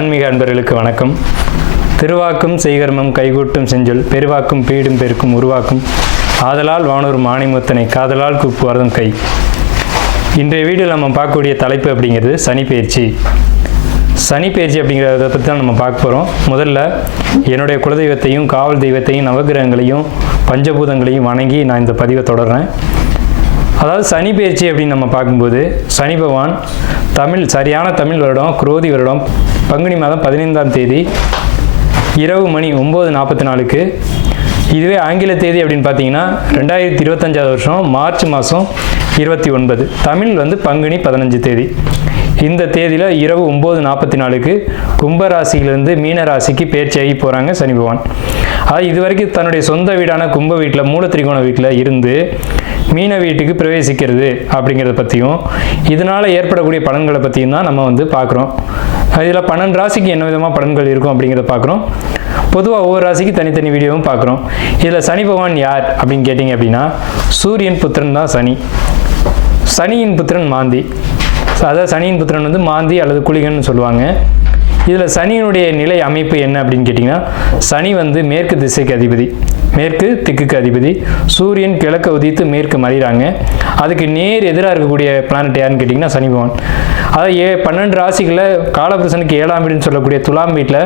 ஆன்மீக அன்பர்களுக்கு வணக்கம். திருவாக்கும் செய்கர்மம் கைகூட்டும் செஞ்சொல் பெருவாக்கும் பீடும் பெருக்கும் உருவாக்கும் ஆதலால் வானூர் மாணிமுத்தனை காதலால் கூப்புவார்தம் கை. இன்றைய வீடியோவில் நம்ம பார்க்கக்கூடிய தலைப்பு அப்படிங்கிறது சனிப்பெயர்ச்சி. சனிப்பெயர்ச்சி அப்படிங்கிறத பற்றி தான் நம்ம பார்க்க போகிறோம். முதல்ல என்னுடைய குலதெய்வத்தையும் காவல் தெய்வத்தையும் நவகிரகங்களையும் பஞ்சபூதங்களையும் வணங்கி நான் இந்த பதிவை தொடர்றேன். அதாவது சனிப்பெயர்ச்சி அப்படின்னு நம்ம பார்க்கும்போது சனி பகவான் சரியான தமிழ் வருடம் குரோதி வருடம் பங்குனி மாதம் 15ஆம் தேதி இரவு மணி 9:44க்கு, இதுவே ஆங்கில தேதி அப்படின்னு பார்த்தீங்கன்னா 2025 வருஷம் மார்ச் மாதம் 29, தமிழ் பங்குனி 15 தேதி. இந்த தேதியில் இரவு 9:44க்கு கும்பராசியிலிருந்து மீன ராசிக்கு பெயர்ச்சியாகி போகிறாங்க சனி பகவான். அதாவது இது வரைக்கும் தன்னுடைய சொந்த வீடான கும்ப வீட்டில் மூலத்திரிகோண வீட்டில் இருந்து மீன வீட்டுக்கு பிரவேசிக்கிறது அப்படிங்கிறத பற்றியும் இதனால் ஏற்படக்கூடிய பலன்களை பற்றியும் தான் நம்ம பார்க்குறோம். இதில் 12 ராசிக்கு என்ன விதமாக பலன்கள் இருக்கும் அப்படிங்கிறத பார்க்குறோம். பொதுவாக ஒவ்வொரு ராசிக்கு தனித்தனி வீடியோவும் பார்க்குறோம். இதில் சனி பகவான் யார் அப்படின்னு கேட்டிங்க அப்படின்னா சூரியன் புத்திரன் தான் சனி. சனியின் புத்திரன் மாந்தி. அதாவது சனியின் புத்திரன் மாந்தி அல்லது குளிகன்னு சொல்லுவாங்க. இதில் சனியினுடைய நிலை அமைப்பு என்ன அப்படின்னு கேட்டிங்கன்னா சனி மேற்கு திசைக்கு அதிபதி, மேற்கு திக்குக்கு அதிபதி. சூரியன் கிழக்க உதித்து மேற்கு மறைகிறாங்க. அதுக்கு நேர் எதிராக இருக்கக்கூடிய பிளானட் யாருன்னு கேட்டிங்கன்னா சனி பகவான். அதாவது 12 ராசிகளில் காலபுருஷனுக்கு 7ஆம் வீடுன்னு சொல்லக்கூடிய துலாம் வீட்டில்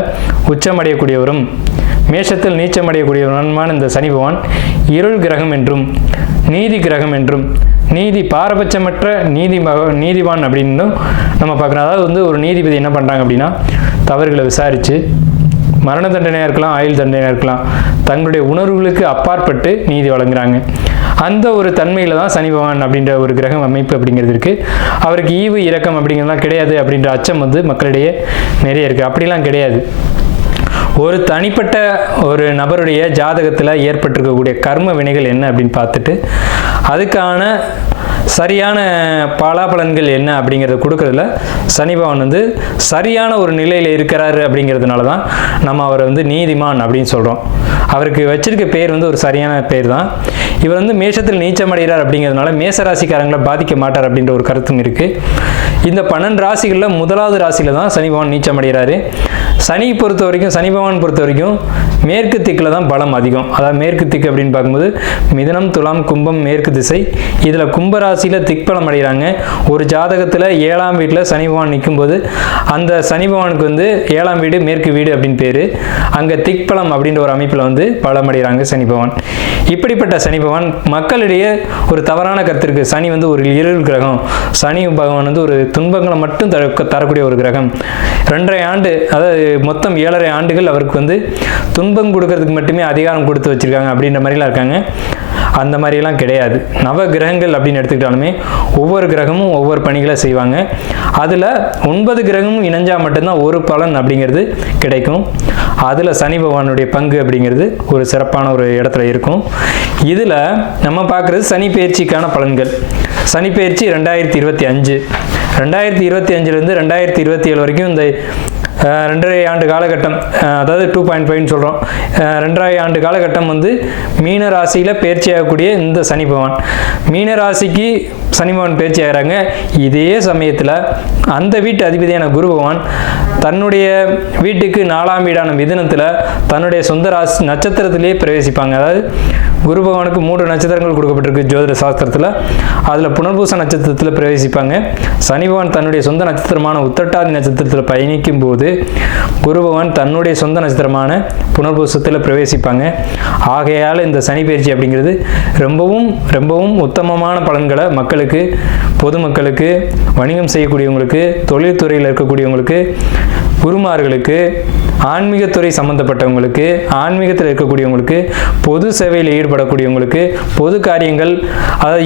உச்சமடையக்கூடியவரும் மேஷத்தில் நீச்சமடையக்கூடியவருமான இந்த சனி பகவான் இருள் கிரகம் என்றும் நீதி கிரகம் என்றும் நீதி பாரபட்சமற்ற நீதிவான் அப்படின்னு நம்ம பார்க்குறோம். அதாவது ஒரு நீதிபதி என்ன பண்ணுறாங்க அப்படின்னா தவறுகளை விசாரித்து மரண தண்டனையாக இருக்கலாம், ஆயுள் தண்டனையாக இருக்கலாம், தங்களுடைய உணர்வுகளுக்கு அப்பாற்பட்டு நீதி வழங்குறாங்க. அந்த ஒரு தன்மையில் தான் சனி பகவான் அப்படின்ற ஒரு கிரகம் அமைப்பு அப்படிங்கிறது இருக்குது. அவருக்கு ஈவு இரக்கம் அப்படிங்கிறதுலாம் கிடையாது அப்படின்ற அச்சம் மக்களிடையே நிறைய இருக்குது. அப்படிலாம் கிடையாது. ஒரு தனிப்பட்ட ஒரு நபருடைய ஜாதகத்தில் ஏற்பட்டிருக்கக்கூடிய கர்ம வினைகள் என்ன அப்படின்னு பார்த்துட்டு அதுக்கான சரியான பலாபலன்கள் என்ன அப்படிங்கிறத கொடுக்கறதுல சனி பகவான் சரியான ஒரு நிலையில் இருக்கிறாரு அப்படிங்கிறதுனால தான் நம்ம அவரை நீதிமான் அப்படின்னு சொல்கிறோம். அவருக்கு வச்சிருக்க பேர் ஒரு சரியான பேர் தான். இவர் மேஷத்தில் நீச்சமடைகிறார் அப்படிங்கிறதுனால மேசராசிக்காரங்களை பாதிக்க மாட்டார் அப்படின்ற ஒரு கருத்தும் இருக்குது. இந்த 12 ராசிகளில் முதலாவது ராசியில் தான் சனி பகவான் நீச்சமடைகிறாரு. சனி பகவான் பொறுத்த வரைக்கும் மேற்கு திக்கில் தான் பலம் அதிகம். அதாவது மேற்கு திக்கு அப்படின்னு பார்க்கும்போது மிதுனம் துலாம் கும்பம் மேற்கு திசை. இதில் கும்பராசியில் திக்பலம் அடைகிறாங்க. ஒரு ஜாதகத்தில் 7ஆம் வீட்டில் சனி பகவான் நிற்கும்போது அந்த சனி பகவானுக்கு 7ஆம் வீடு மேற்கு வீடு அப்படின்னு பேர். அங்கே திக்பலம் அப்படின்ற ஒரு அமைப்பில் பலம் அடைகிறாங்க சனி பகவான். இப்படிப்பட்ட சனி பகவான் மக்களிடையே ஒரு தவறான கருத்து இருக்குது. சனி ஒரு இருள் கிரகம், சனி பகவான் ஒரு துன்பங்களை மட்டும் தரக்கூடிய ஒரு கிரகம். 2.5 ஆண்டு, அதாவது மொத்தம் 7.5 ஆண்டுகள் அவருக்கு துன்பம் கொடுக்கறதுக்கு மட்டுமே அதிகாரம் கொடுத்து வச்சிருக்காங்க அப்படின்ற மாதிரிலாம் இருக்காங்க. அந்த மாதிரிலாம் கிடையாது. நவ கிரகங்கள் அப்படின்னு எடுத்துக்கிட்டாலுமே ஒவ்வொரு கிரகமும் ஒவ்வொரு பணிகளை செய்வாங்க. அதில் 9 கிரகமும் இணைஞ்சால் மட்டும்தான் ஒரு பலன் அப்படிங்கிறது கிடைக்கும். அதில் சனி பகவானுடைய பங்கு அப்படிங்கிறது ஒரு சிறப்பான ஒரு இடத்துல இருக்கும். இதில் நம்ம பார்க்குறது சனி பெயர்ச்சிக்கான பலன்கள். சனி பெயர்ச்சி 2025, 2025லேருந்து 2027 வரைக்கும் இந்த 2.5 ஆண்டு காலகட்டம், அதாவது 2.5 சொல்கிறோம். 2.5 ஆண்டு காலகட்டம் மீன ராசியில் பயிற்சி ஆகக்கூடிய இந்த சனி பகவான் மீன ராசிக்கு சனி பகவான் பயிற்சி ஆகிறாங்க. இதே சமயத்தில் அந்த வீட்டு அதிபதியான குரு பகவான் தன்னுடைய வீட்டுக்கு 4ஆம் வீடான மிதுனத்தில் தன்னுடைய சொந்த ராசி நட்சத்திரத்திலேயே பிரவேசிப்பாங்க. அதாவது குரு பகவானுக்கு 3 நட்சத்திரங்கள் கொடுக்கப்பட்டிருக்கு ஜோதிட சாஸ்திரத்தில். அதில் புனர்பூச நட்சத்திரத்தில் பிரவேசிப்பாங்க. சனி பகவான் தன்னுடைய சொந்த நட்சத்திரமான உத்திரட்டாதி நட்சத்திரத்தில் பயணிக்கும் போது குரு பகவான் தன்னுடைய சொந்த நட்சத்திரமான புனர்பூசத்தில் பிரவேசிப்பாங்க. ஆகையால் இந்த சனி பெயர்ச்சி அப்படிங்கிறது ரொம்பவும் ரொம்பவும் உத்தமமான பலன்களை மக்களுக்கு, பொதுமக்களுக்கு, வணிகம் செய்யக்கூடியவங்களுக்கு, தொழில்துறையில் இருக்கக்கூடியவங்களுக்கு, குருமார்களுக்கு, ஆன்மீகத்துறை சம்பந்தப்பட்டவங்களுக்கு, ஆன்மீகத்தில் இருக்கக்கூடியவங்களுக்கு, பொது சேவையில் ஈடுபடக்கூடியவங்களுக்கு, பொது காரியங்கள், அதாவது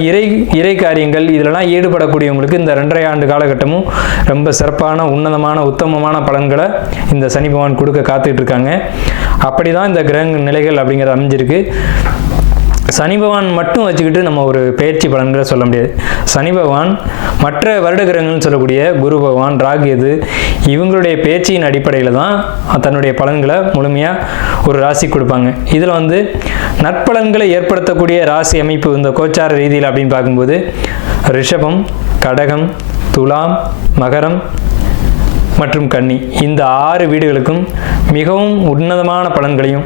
இறை காரியங்கள் இதிலெல்லாம் ஈடுபடக்கூடியவங்களுக்கு இந்த 2.5 ஆண்டு காலகட்டமும் ரொம்ப சிறப்பான உன்னதமான உத்தமமான பலன்களை இந்த சனி பகவான் கொடுக்க காத்துட்டு இருக்காங்க. அப்படி தான் இந்த கிரக நிலைகள் அப்படிங்கிறது அமைஞ்சிருக்கு. சனி பகவான் மட்டும் வச்சுக்கிட்டு நம்ம ஒரு பெயர்ச்சி பலன்களை சொல்ல முடியாது. சனி பகவான் மற்ற வருட கிரகங்கள்னு சொல்லக்கூடிய குரு பகவான், ராகு, இவங்களுடைய பேச்சின் அடிப்படையில் தான் தன்னுடைய பலன்களை முழுமையாக ஒரு ராசி கொடுப்பாங்க. இதில் நற்பலன்களை ஏற்படுத்தக்கூடிய ராசி அமைப்பு இந்த கோச்சார ரீதியில் அப்படின்னு பார்க்கும்போது ரிஷபம், கடகம், துலாம், மகரம், மற்றும் கன்னி இந்த 6 வீடுகளுக்கும் மிகவும் உன்னதமான பலன்களையும்,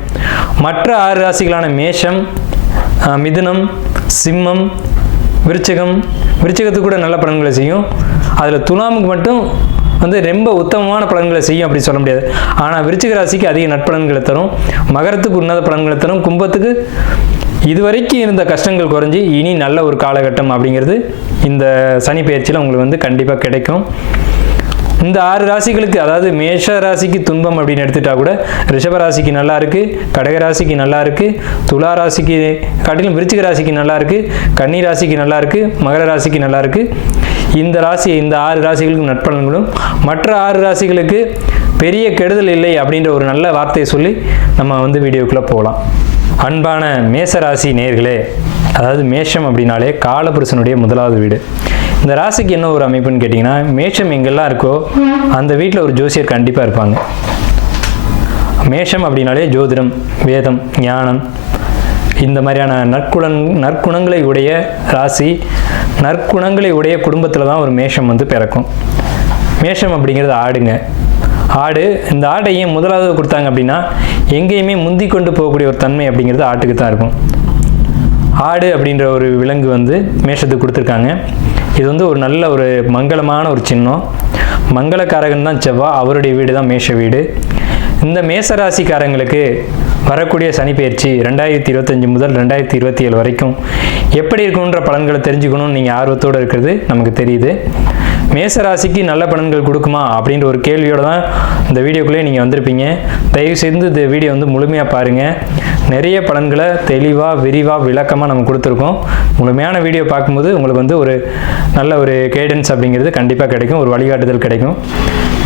மற்ற 6 ராசிகளான மேஷம், மிதுனம், சிம்மம், விருச்சிகத்துக்கு கூட நல்ல பலன்களை செய்யும். அதில் துலாமுக்கு மட்டும் ரொம்ப உத்தமமான பலன்களை செய்யும் அப்படி சொல்ல முடியாது. ஆனால் விருச்சிக ராசிக்கு அதிக நற்பலன்களை தரும், மகரத்துக்கு உன்னத பலன்களை தரும், கும்பத்துக்கு இதுவரைக்கும் இருந்த கஷ்டங்கள் குறைஞ்சி இனி நல்ல ஒரு காலகட்டம் அப்படிங்கிறது இந்த சனி பயிற்சியில் உங்களுக்கு கண்டிப்பாக கிடைக்கும். இந்த 6 ராசிகளுக்கு, அதாவது மேஷ ராசிக்கு துன்பம் அப்படின்னு எடுத்துட்டா கூட ரிஷப ராசிக்கு நல்லா இருக்கு, கடக ராசிக்கு நல்லா இருக்கு, துலா ராசிக்கு காட்டிலும் விருச்சிக ராசிக்கு நல்லா இருக்கு, கன்னி ராசிக்கு நல்லா இருக்கு, மகர ராசிக்கு நல்லா இருக்கு. இந்த 6 ராசிகளுக்கு நற்பலன்களும், மற்ற 6 ராசிகளுக்கு பெரிய கெடுதல் இல்லை அப்படின்ற ஒரு நல்ல வார்த்தையை சொல்லி நம்ம வீடியோக்குள்ளே போகலாம். அன்பான மேசராசி நேயர்களே, அதாவது மேஷம் அப்படின்னாலே காலபுருஷனுடைய முதலாவது வீடு. இந்த ராசிக்கு என்ன ஒரு அமைப்புன்னு கேட்டிங்கன்னா, மேஷம் எங்கெல்லாம் இருக்கோ அந்த வீட்டில் ஒரு ஜோசியர் கண்டிப்பாக இருப்பாங்க. மேஷம் அப்படின்னாலே ஜோதிடம், வேதம், ஞானம், இந்த மாதிரியான நற்குணங்களை உடைய ராசி, நற்குணங்களை உடைய குடும்பத்தில் தான் ஒரு மேஷம் பிறக்கும். மேஷம் அப்படிங்கிறது ஆடுங்க. இந்த ஆட்டை ஏன் முதலாவது கொடுத்தாங்க அப்படின்னா, எங்கேயுமே முந்தி கொண்டு போகக்கூடிய ஒரு தன்மை அப்படிங்கிறது ஆட்டுக்கு தான் இருக்கும். ஆடு அப்படின்ற ஒரு விலங்கு மேஷத்துக்கு கொடுத்துருக்காங்க. இது ஒரு நல்ல ஒரு மங்களமான ஒரு சின்னம். மங்களக்காரகன் தான் செவ்வாய், அவருடைய வீடு தான் மேஷ வீடு. இந்த மேசராசிக்காரங்களுக்கு வரக்கூடிய சனிப்பெயர்ச்சி 2025 முதல் 2027 வரைக்கும் எப்படி இருக்குன்ற பலன்களை தெரிஞ்சுக்கணும்னு நீங்கள் ஆர்வத்தோடு இருக்கிறது நமக்கு தெரியுது. மேசராசிக்கு நல்ல பலன்கள் கொடுக்குமா அப்படின்ற ஒரு கேள்வியோடு தான் இந்த வீடியோக்குள்ளே நீங்கள் வந்திருப்பீங்க. தயவு செய்து இந்த வீடியோ முழுமையாக பாருங்கள். நிறைய பலன்களை தெளிவாக விரிவாக விளக்கமாக நம்ம கொடுத்துருக்கோம். முழுமையான வீடியோ பார்க்கும்போது உங்களுக்கு ஒரு நல்ல ஒரு கைடன்ஸ் அப்படிங்கிறது கண்டிப்பாக கிடைக்கும், ஒரு வழிகாட்டுதல் கிடைக்கும்.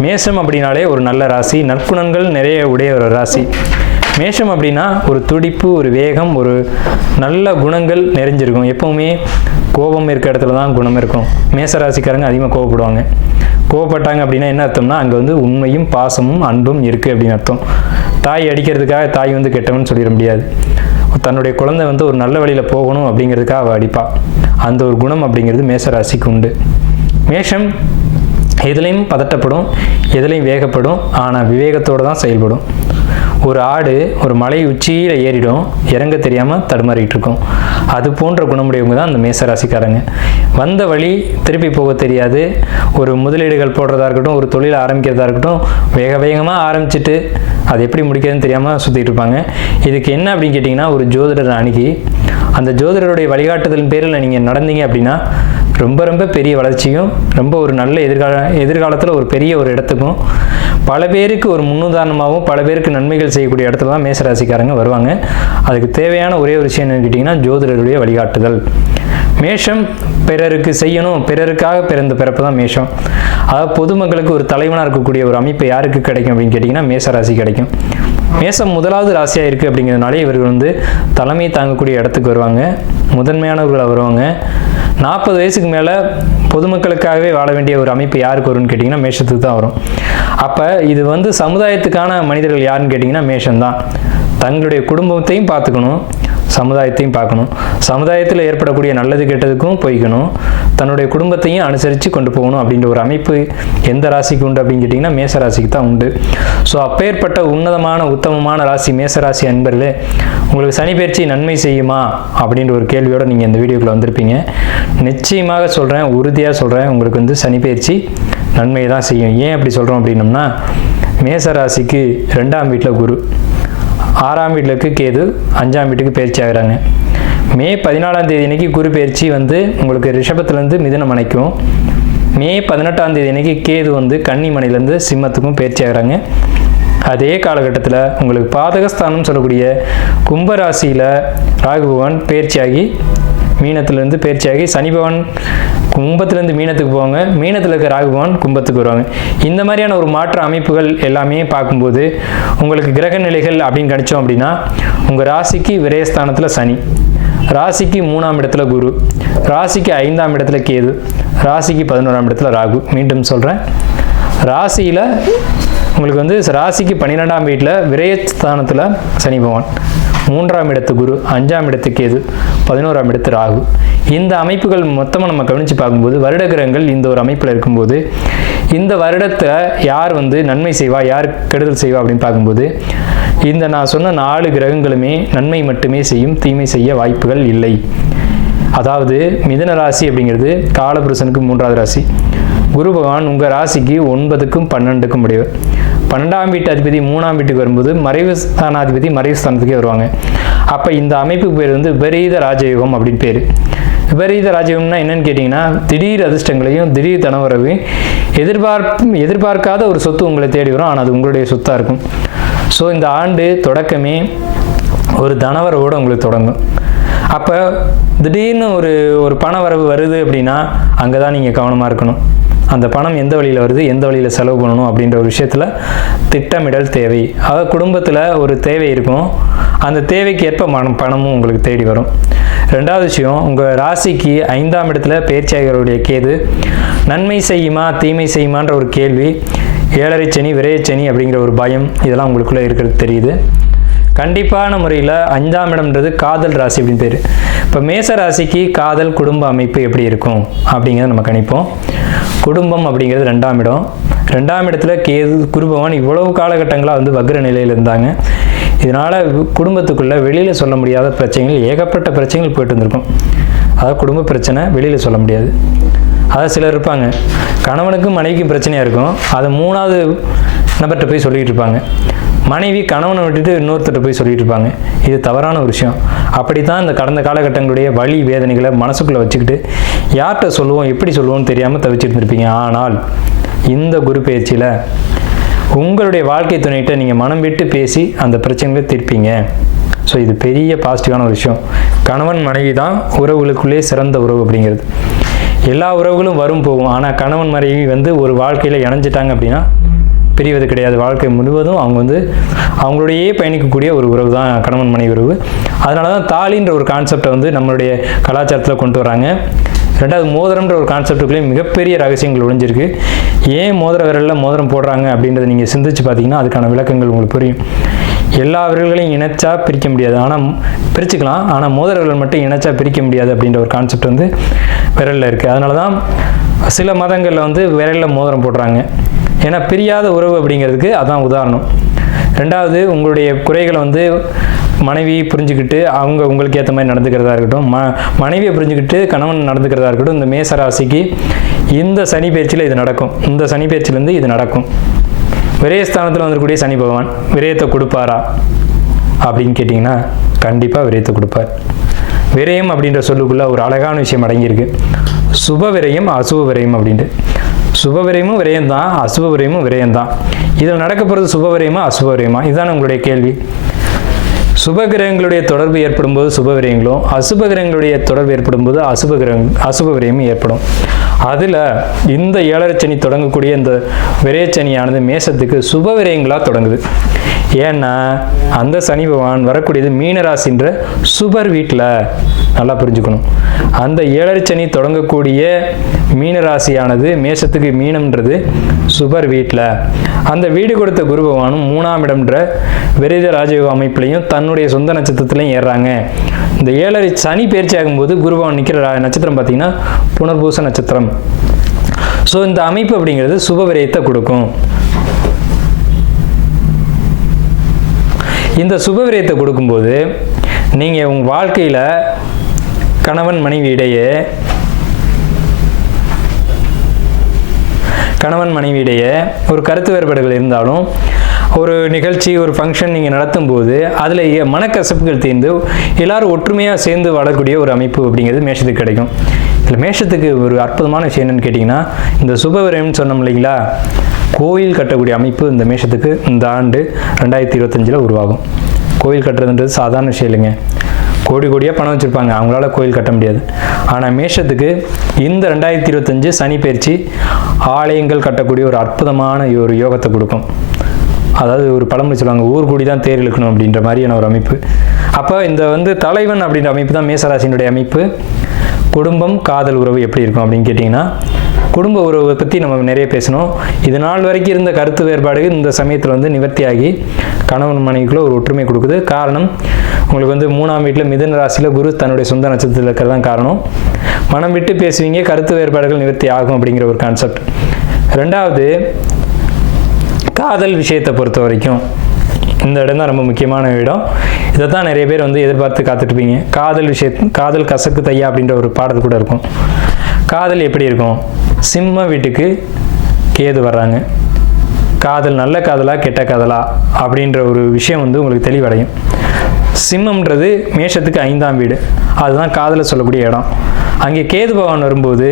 மேஷம் அப்படின்னாலே ஒரு நல்ல ராசி, நற்குணங்கள் நிறைய உடைய ஒரு ராசி. மேஷம் அப்படின்னா ஒரு துடிப்பு, ஒரு வேகம், ஒரு நல்ல குணங்கள் நிறைஞ்சிருக்கும். எப்போவுமே கோபம் இருக்க இடத்துல தான் குணம் இருக்கும். மேசராசிக்காரங்க அதிகமாக கோவப்படுவாங்க. கோவப்பட்டாங்க அப்படின்னா என்ன அர்த்தம்னா, அங்கே உண்மையும் பாசமும் அன்பும் இருக்குது அப்படின்னு அர்த்தம். தாய் அடிக்கிறதுக்காக தாய் கெட்டவன்னு சொல்லிட முடியாது. தன்னுடைய குழந்தை ஒரு நல்ல வழியில் போகணும் அப்படிங்கிறதுக்காக அவள் அடிப்பா. அந்த ஒரு குணம் அப்படிங்கிறது மேசராசிக்கு உண்டு. மேஷம் எதுலேயும் பதட்டப்படும், எதுலேயும் வேகப்படும், ஆனால் விவேகத்தோடு தான் செயல்படும். ஒரு ஆடு ஒரு மலை உச்சியில் ஏறிடும், இறங்க தெரியாமல் தடுமாறிட்டு இருக்கும். அது போன்ற குணமுடையவங்க தான் அந்த மேசராசிக்காரங்க. வந்த வழி திருப்பி போக தெரியாது. ஒரு முதலீடுகள் போடுறதா இருக்கட்டும், ஒரு தொழிலை ஆரம்பிக்கிறதா இருக்கட்டும், வேகமாக ஆரம்பிச்சுட்டு அது எப்படி முடிக்கிறதுன்னு தெரியாமல் சுற்றிட்டு இருப்பாங்க. இதுக்கு என்ன அப்படின்னு கேட்டிங்கன்னா, ஒரு ஜோதிடர் அணுகி அந்த ஜோதிடருடைய வழிகாட்டுதலின் பேரில் நீங்கள் நடந்தீங்க அப்படின்னா ரொம்ப ரொம்ப பெரிய வளர்ச்சியும், ரொம்ப ஒரு நல்ல எதிர்காலத்தில் ஒரு பெரிய ஒரு இடத்துக்கும், பல பேருக்கு ஒரு முன்னுதாரணமாகவும் பல பேருக்கு நன்மைகள் செய்யக்கூடிய இடத்துல தான் மேசராசிக்காரங்க வருவாங்க. அதுக்கு தேவையான ஒரே ஒரு விஷயம் என்னன்னு கேட்டிங்கன்னா, ஜோதிடருடைய வழிகாட்டுதல். மேஷம் பிறருக்கு செய்யணும், பிறருக்காக பிறந்த பிறப்பு தான் மேஷம். அதாவது பொதுமக்களுக்கு ஒரு தலைவனாக இருக்கக்கூடிய ஒரு அமைப்பு யாருக்கு கிடைக்கும் அப்படின்னு கேட்டிங்கன்னா, மேசராசி கிடைக்கும். மேசம் முதலாவது ராசியாக இருக்குது அப்படிங்கிறதுனால இவர்கள் தலைமை தாங்கக்கூடிய இடத்துக்கு வருவாங்க, முதன்மையானவர்களாக வருவாங்க. 40 வயசுக்கு மேலே பொதுமக்களுக்காகவே வாழ வேண்டிய ஒரு அமைப்பு யாருக்கு வரும்னு கேட்டிங்கன்னா, மேஷத்துக்கு தான் வரும். அப்போ இது சமுதாயத்துக்கான மனிதர்கள் யாருன்னு கேட்டிங்கன்னா மேஷம்தான். தங்களுடைய குடும்பத்தையும் பார்த்துக்கணும், சமுதாயத்தையும் பார்க்கணும். சமுதாயத்தில் ஏற்படக்கூடிய நல்லது கெட்டதுக்கும் போய்க்கணும், தன்னுடைய குடும்பத்தையும் அனுசரித்து கொண்டு போகணும் அப்படின்ற ஒரு அமைப்பு எந்த ராசிக்கு உண்டு அப்படின்னு கேட்டிங்கன்னா மேசராசிக்கு தான் உண்டு. ஸோ அப்பேற்பட்ட உன்னதமான உத்தமமான ராசி மேசராசி அன்பர்களே, உங்களுக்கு சனிப்பெயர்ச்சி நன்மை செய்யுமா அப்படின்ற ஒரு கேள்வியோடு நீங்கள் இந்த வீடியோக்குள்ளே வந்திருப்பீங்க. நிச்சயமாக சொல்கிறேன், உறுதியாக சொல்கிறேன், உங்களுக்கு சனிப்பெயர்ச்சி நன்மை தான் செய்யும். ஏன் அப்படி சொல்கிறோம் அப்படின்னம்னா, மேசராசிக்கு 2ஆம் வீட்டில் குரு, 6ஆம் வீட்டுக்கு கேது, 5ஆம் வீட்டுக்கு பயிற்சி ஆகிறாங்க. மே 14ஆம் தேதி அன்னைக்கு குரு பயிற்சி உங்களுக்கு ரிஷபத்துலேருந்து மிதுனம் அணைக்கும். மே 18ஆம் தேதி அன்னைக்கு கேது கன்னி மனையிலேருந்து சிம்மத்துக்கும் பயிற்சி ஆகிறாங்க. அதே காலகட்டத்தில் உங்களுக்கு பாதகஸ்தானம் சொல்லக்கூடிய கும்பராசியில் ராகு பகவான் பயிற்சியாகி மீனத்திலேருந்து பயிற்சியாகி சனி பகவான் கும்பத்திலேருந்து மீனத்துக்கு போவாங்க, மீனத்தில் இருக்க ராகு பகவான் கும்பத்துக்கு வருவாங்க. இந்த மாதிரியான ஒரு மாற்ற அமைப்புகள் எல்லாமே பார்க்கும்போது உங்களுக்கு கிரக நிலைகள் அப்படின்னு கணிச்சோம் அப்படின்னா, உங்கள் ராசிக்கு விரயஸ்தானத்தில் சனி, ராசிக்கு 3ஆம் இடத்துல குரு, ராசிக்கு 5ஆம் இடத்துல கேது, ராசிக்கு 11ஆம் இடத்துல ராகு. மீண்டும் சொல்கிறேன், ராசியில் உங்களுக்கு ராசிக்கு 12ஆம் வீட்டில் விரயஸ்தானத்தில் சனி பகவான், 3ஆம் இடத்து குரு, 5ஆம் இடத்து கேது, 11ஆம் இடத்து ராகு. இந்த அமைப்புகள் மொத்தமாக நம்ம கவனித்து பார்க்கும்போது வருட கிரகங்கள் இந்த ஒரு அமைப்பில் இருக்கும்போது இந்த வருடத்தை யார் நன்மை செய்வா, யார் கெடுதல் செய்வா அப்படின்னு பார்க்கும்போது இந்த நான் சொன்ன 4 கிரகங்களுமே நன்மை மட்டுமே செய்யும், தீமை செய்ய வாய்ப்புகள் இல்லை. அதாவது மிதுன ராசி அப்படிங்கிறது காலபுருஷனுக்கு 3ஆவது ராசி. குரு பகவான் உங்கள் ராசிக்கு 9க்கும் 12க்கும் உடையவர். 12ஆம் வீட்டு அதிபதி 3ஆம் வீட்டுக்கு வரும்போது மறைவு ஸ்தானாதிபதி மறைவு ஸ்தானத்துக்கே வருவாங்க. அப்போ இந்த அமைப்புக்கு பேர் விபரீத ராஜயோகம் அப்படின்னு பேர். விபரீத ராஜயோகம்னா என்னன்னு கேட்டிங்கன்னா, திடீர் அதிர்ஷ்டங்களையும் திடீர் தனவரவையும் எதிர்பார்க்காத ஒரு சொத்து உங்களை தேடி வரும். ஆனால் அது உங்களுடைய சொத்தாக இருக்கும். ஸோ இந்த ஆண்டு தொடக்கமே ஒரு தனவரவோடு உங்களுக்கு தொடங்கும். அப்போ திடீர்னு ஒரு பண வரவு வருது அப்படின்னா அங்கே தான் நீங்கள் கவனமாக இருக்கணும். அந்த பணம் எந்த வழியில் வருது, எந்த வழியில் செலவு பண்ணணும் அப்படின்ற ஒரு விஷயத்தில் திட்டமிடல் தேவை. அதாவது குடும்பத்தில் ஒரு தேவை இருக்கும், அந்த தேவைக்கு ஏற்ப பணமும் உங்களுக்கு தேடி வரும். 2வது விஷயம், உங்கள் ராசிக்கு 5ஆம் இடத்துல பெயர்ச்சியாளருடைய கேது நன்மை செய்யுமா தீமை செய்யுமான்ற ஒரு கேள்வி, 7.5 சனி, விரையச்சனி அப்படிங்கிற ஒரு பயம் இதெல்லாம் உங்களுக்குள்ளே இருக்கிறது தெரியுது. கண்டிப்பான முறையில் 5ஆம் இடம்ன்றது காதல் ராசி அப்படின்னு பேர். இப்போ மேச ராசிக்கு காதல் குடும்ப அமைப்பு எப்படி இருக்கும் அப்படிங்கிறத நம்ம கணிப்போம். குடும்பம் அப்படிங்கிறது 2ஆம் இடம். 2ஆம் இடத்துல கேது குரு பகவான் இவ்வளவு காலகட்டங்களாக வக்ர நிலையில் இருந்தாங்க. இதனால் குடும்பத்துக்குள்ளே வெளியில் சொல்ல முடியாத பிரச்சனைகள், ஏகப்பட்ட பிரச்சனைகள் போயிட்டு இருந்திருக்கும். அதாவது குடும்ப பிரச்சனை வெளியில் சொல்ல முடியாது. அதாவது சிலர் இருப்பாங்க, கணவனுக்கும் மனைவிக்கும் பிரச்சனையாக இருக்கும், அதை 3வது நபர்கிட்ட போய் சொல்லிகிட்டு இருப்பாங்க. மனைவி கணவனை விட்டுட்டு இன்னொருத்தர் போய் சொல்லிட்டு இருப்பாங்க. இது தவறான ஒரு விஷயம். அப்படி தான் இந்த கடந்த காலகட்டங்களுடைய வலி வேதனைகளை மனசுக்குள்ளே வச்சுக்கிட்டு யார்கிட்ட சொல்லுவோம், எப்படி சொல்லுவோம்னு தெரியாமல் தவிச்சிட்டு இருந்திருப்பீங்க. ஆனால் இந்த குரு பயிற்சியில் உங்களுடைய வாழ்க்கை துணைகிட்ட நீங்கள் மனம் விட்டு பேசி அந்த பிரச்சனைகளை தீர்ப்பீங்க. ஸோ இது பெரிய பாசிட்டிவான ஒரு விஷயம். கணவன் மனைவி தான் உறவுகளுக்குள்ளே சிறந்த உறவு அப்படிங்கிறது. எல்லா உறவுகளும் வரும் போகும். ஆனால் கணவன் மனைவி ஒரு வாழ்க்கையில் இணைஞ்சிட்டாங்க அப்படின்னா பிரிவது கிடையாது. வாழ்க்கை முழுவதும் அவங்க அவங்களோடையே பயணிக்கக்கூடிய ஒரு உறவு தான் கணவன் மனைவி உறவு. அதனால தான் தாலின்ற ஒரு கான்செப்டை நம்மளுடைய கலாச்சாரத்தில் கொண்டு வராங்க. 2வது மோதிரம்ன்ற ஒரு கான்செப்டுக்குள்ளேயும் மிகப்பெரிய ரகசியங்கள் ஒழிஞ்சிருக்கு. ஏன் மோதிர விரலில் மோதிரம் போடுறாங்க அப்படின்றத நீங்கள் சிந்திச்சு பார்த்தீங்கன்னா அதுக்கான விளக்கங்கள் உங்களுக்கு புரியும். எல்லா விரல்களையும் இணைச்சா பிரிக்க முடியாது, ஆனால் பிரிச்சுக்கலாம். ஆனால் மோதிர விரல் மட்டும் இணைச்சா பிரிக்க முடியாது அப்படின்ற ஒரு கான்செப்ட் விரலில் இருக்குது. அதனால தான் சில மதங்களில் விரலில் மோதிரம் போடுறாங்க. ஏன்னா பிரியாத உறவு அப்படிங்கிறதுக்கு அதான் உதாரணம். 2வது உங்களுடைய குறைகளை மனைவி புரிஞ்சுக்கிட்டு அவங்க உங்களுக்கு ஏற்ற மாதிரி நடந்துக்கிறதா இருக்கட்டும், மனைவியை புரிஞ்சுக்கிட்டு கணவன் நடந்துக்கிறதா இருக்கட்டும். இந்த மேச ராசிக்கு இந்த சனி பயிற்சியில் இது நடக்கும். இந்த சனி பயிற்சியிலேருந்து இது நடக்கும். விரயஸ்தானத்தில் வந்துக்கூடிய சனி பகவான் விரயத்தை கொடுப்பாரா அப்படின்னு கேட்டிங்கன்னா கண்டிப்பாக விரயத்தை கொடுப்பார். விரயம் அப்படின்ற சொல்லுக்குள்ளே ஒரு அழகான விஷயம் அடங்கியிருக்கு. சுப விரயம் அசுப விரயம் அப்படின்ட்டு. சுப விரயமும் விரயம் தான், அசுப விரயமும் விரயம் தான். இதில் நடக்க போகிறது சுப விரயமா அசுப விரயமா, இதுதான் உங்களுடைய கேள்வி. சுப கிரகங்களுடைய தொடர்பு ஏற்படும் போது சுப விரயங்களும், அசுப கிரகங்களுடைய தொடர்பு ஏற்படும் போது அசுப விரயமும் ஏற்படும். அதில் இந்த 7.5 சனி தொடங்கக்கூடிய இந்த விரயச்சனியானது மேசத்துக்கு சுப விரயங்களாக தொடங்குது. ஏன்னா அந்த சனி பகவான் வரக்கூடியது மீனராசின்ற சுபர் வீட்டில். நல்லா புரிஞ்சுக்கணும். அந்த 7.5 சனி தொடங்கக்கூடிய மீனராசியானது மேசத்துக்கு மீனம்ன்றது சுபர் வீட்டில். அந்த வீடு கொடுத்த குரு பகவானும் 3ஆம் இடம்ன்ற விரீத ராஜயோக அமைப்புலையும் தன்னுடைய சொந்த நட்சத்திரத்திலையும் ஏறுறாங்க. இந்த 7.5 சனி பயிற்சி ஆகும்போது குரு பகவான் நிற்கிற நட்சத்திரம் பார்த்தீங்கன்னா புனர்பூச நட்சத்திரம். ஸோ இந்த அமைப்பு அப்படிங்கிறது சுப விரயத்தை கொடுக்கும். இந்த சுப விரயத்தை கொடுக்கும்போது நீங்கள் உங்கள் வாழ்க்கையில் கணவன் மனைவி இடையே ஒரு கருத்து வேறுபாடுகள் இருந்தாலும் ஒரு நிகழ்ச்சி ஒரு ஃபங்க்ஷன் நீங்கள் நடத்தும் போது அதில் மனக்கசப்புகள் தீர்ந்து எல்லாரும் ஒற்றுமையாக சேர்ந்து வாழக்கூடிய ஒரு அமைப்பு அப்படிங்கிறது மேஷத்துக்கு கிடைக்கும். இதில் மேஷத்துக்கு ஒரு அற்புதமான விஷயம் என்னென்னு கேட்டிங்கன்னா, இந்த சுபவிரயம்னு சொன்னோம் இல்லைங்களா, கோயில் கட்டக்கூடிய அமைப்பு இந்த மேஷத்துக்கு இந்த ஆண்டு 2025 உருவாகும். கோயில் கட்டுறதுன்றது சாதாரண விஷயம் இல்லைங்க. கோடி கோடியாக பணம் வச்சுருப்பாங்க, அவங்களால கோயில் கட்ட முடியாது. ஆனால் மேஷத்துக்கு இந்த 2025 சனி பயிற்சி ஆலயங்கள் கட்டக்கூடிய ஒரு அற்புதமான ஒரு யோகத்தை கொடுக்கும். அதாவது ஒரு பழமொழி சொல்லுவாங்க, ஊர் கூடி தான் தேர் இழுக்கணும் அப்படின்ற மாதிரியான ஒரு அமைப்பு. அப்போ இந்த தலைவன் அப்படின்ற அமைப்பு தான் மேசராசினுடைய அமைப்பு. குடும்பம் காதல் உறவு எப்படி இருக்கும் அப்படின்னு கேட்டிங்கன்னா, குடும்ப உறவை பற்றி நம்ம நிறைய பேசணும். இது நாள் வரைக்கும் இருந்த கருத்து வேறுபாடுகள் இந்த சமயத்தில் வந்து நிவர்த்தியாகி கணவன் மனைவிக்குள்ள ஒரு ஒற்றுமை கொடுக்குது. காரணம், உங்களுக்கு வந்து 3ஆம் வீட்டில் மிதுன ராசியில் குரு தன்னுடைய சொந்த நட்சத்திரத்தில் இருக்கிறது தான் காரணம். மனம் விட்டு பேசுவீங்க, கருத்து வேறுபாடுகள் நிவர்த்தி ஆகும் அப்படிங்கிற ஒரு கான்செப்ட். ரெண்டாவது, காதல் விஷயத்தை பொறுத்த வரைக்கும் இந்த இடம் தான் ரொம்ப முக்கியமான இடம். இதை தான் நிறைய பேர் வந்து எதிர்பார்த்து காத்துட்ருப்பீங்க. காதல் கசக்கு தையா அப்படின்ற ஒரு பாடல் கூட இருக்கும். காதல் எப்படி இருக்கும்? சிம்ம வீட்டுக்கு கேது வர்றாங்க. காதல் நல்ல காதலா கெட்ட காதலா அப்படின்ற ஒரு விஷயம் வந்து உங்களுக்கு தெளிவடையும். சிம்மம்ன்றது மேஷத்துக்கு 5ஆம் வீடு, அதுதான் காதலை சொல்லக்கூடிய இடம். அங்கே கேது பகவான் வரும்போது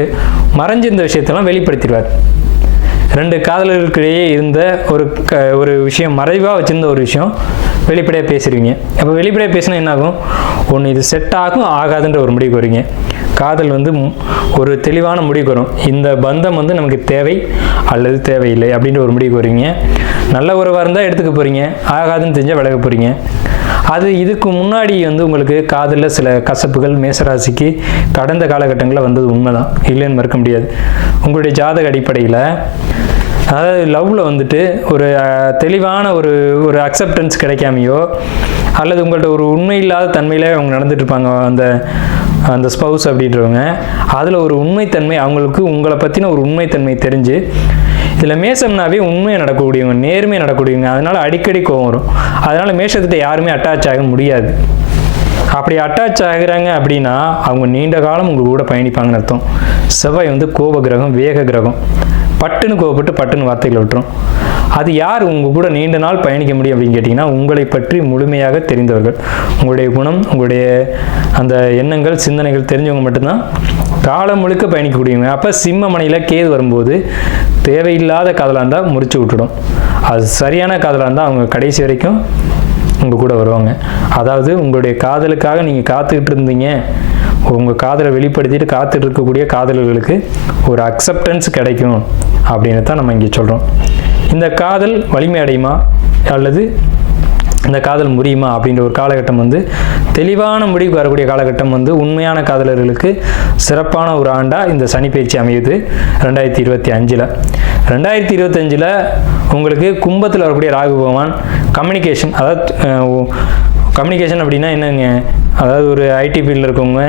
மறைஞ்சிருந்த விஷயத்தெல்லாம் வெளிப்படுத்திடுவார். 2 காதலர்களுக்கிடையே இருந்த ஒரு விஷயம், மறைவாக வச்சுருந்த ஒரு விஷயம் வெளிப்படையாக பேசுறீங்க. அப்போ வெளிப்படையாக பேசினா என்ன ஆகும்? ஒன்று இது செட் ஆகும் ஆகாதுன்ற ஒரு முடிவுக்கு வருவீங்க. காதல் வந்து ஒரு தெளிவான முடிவுக்கு வரும். இந்த பந்தம் வந்து நமக்கு தேவை அல்லது தேவையில்லை அப்படின்ற ஒரு முடிவுக்கு வருவீங்க. நல்ல உறவாக இருந்தால் எடுத்துக்க போகிறீங்க, ஆகாதுன்னு தெரிஞ்சால் விலக போகிறீங்க. அது இதுக்கு முன்னாடி வந்து உங்களுக்கு காதலில் சில கசப்புகள் மேசராசிக்கு கடந்த காலகட்டங்களில் வந்தது உண்மைதான், இல்லைன்னு மறுக்க முடியாது. உங்களுடைய ஜாதக அடிப்படையில் அதாவது லவ்வில் வந்துட்டு ஒரு தெளிவான ஒரு அக்செப்டன்ஸ் கிடைக்காமையோ அல்லது உங்கள்கிட்ட ஒரு உண்மை இல்லாத தன்மையிலே அவங்க நடந்துட்டு இருப்பாங்க. அந்த ஸ்பவுஸ் அப்படின்றவங்க அதில் ஒரு உண்மைத்தன்மை, அவங்களுக்கு உங்களை பற்றின ஒரு உண்மைத்தன்மை தெரிஞ்சு, இதில் மேசம்னாவே உண்மையை நடக்கக்கூடியவங்க, நேர்மையை நடக்கக்கூடியவங்க. அதனால் அடிக்கடி கோவம் வரும். அதனால் மேஷத்திட்ட யாருமே அட்டாச் ஆக முடியாது. அப்படி அட்டாச் ஆகுறாங்க அப்படின்னா அவங்க நீண்ட காலம் உங்கள் கூட பயணிப்பாங்கன்னு அர்த்தம். செவ்வாய் வந்து கோப கிரகம், வேக கிரகம். பட்டுன்னு கோபப்பட்டு பட்டுன்னு வார்த்தைகளை விட்டுரும். அது யார் உங்கள் கூட நீண்ட நாள் பயணிக்க முடியும் அப்படின்னு கேட்டிங்கன்னா, உங்களை பற்றி முழுமையாக தெரிந்தவர்கள், உங்களுடைய குணம், உங்களுடைய அந்த எண்ணங்கள், சிந்தனைகள் தெரிஞ்சவங்க மட்டும்தான் காலம் முழுக்க பயணிக்கக்கூடியவங்க. அப்போ சிம்ம மனையில் கேது வரும்போது தேவையில்லாத காதலாக இருந்தால் முறிச்சு விட்டுடும். அது சரியான காதலாக இருந்தால் அவங்க கடைசி வரைக்கும் உங்கள் கூட வருவாங்க. அதாவது உங்களுடைய காதலுக்காக நீங்கள் காத்துக்கிட்டு இருந்தீங்க, உங்கள் காதலை வெளிப்படுத்திட்டு காத்துட்டு இருக்கக்கூடிய காதலர்களுக்கு ஒரு அக்செப்டன்ஸ் கிடைக்கும் அப்படின்னு தான் நம்ம இங்கே சொல்கிறோம். இந்த காதல் வலிமை அடையுமா அல்லது இந்த காதல் முறியுமா அப்படின்ற ஒரு காலகட்டம் வந்து தெளிவான முடிவுக்கு வரக்கூடிய காலகட்டம் வந்து உண்மையான காதலர்களுக்கு சிறப்பான ஒரு ஆண்டாக இந்த சனி பயிற்சி அமையுது 2025. 2025 உங்களுக்கு கும்பத்தில் வரக்கூடிய ராகு பகவான் கம்யூனிகேஷன், அதாவது கம்யூனிகேஷன் அப்படின்னா என்னங்க, அதாவது ஒரு ஐடி ஃபீல்டில் இருக்கவங்க,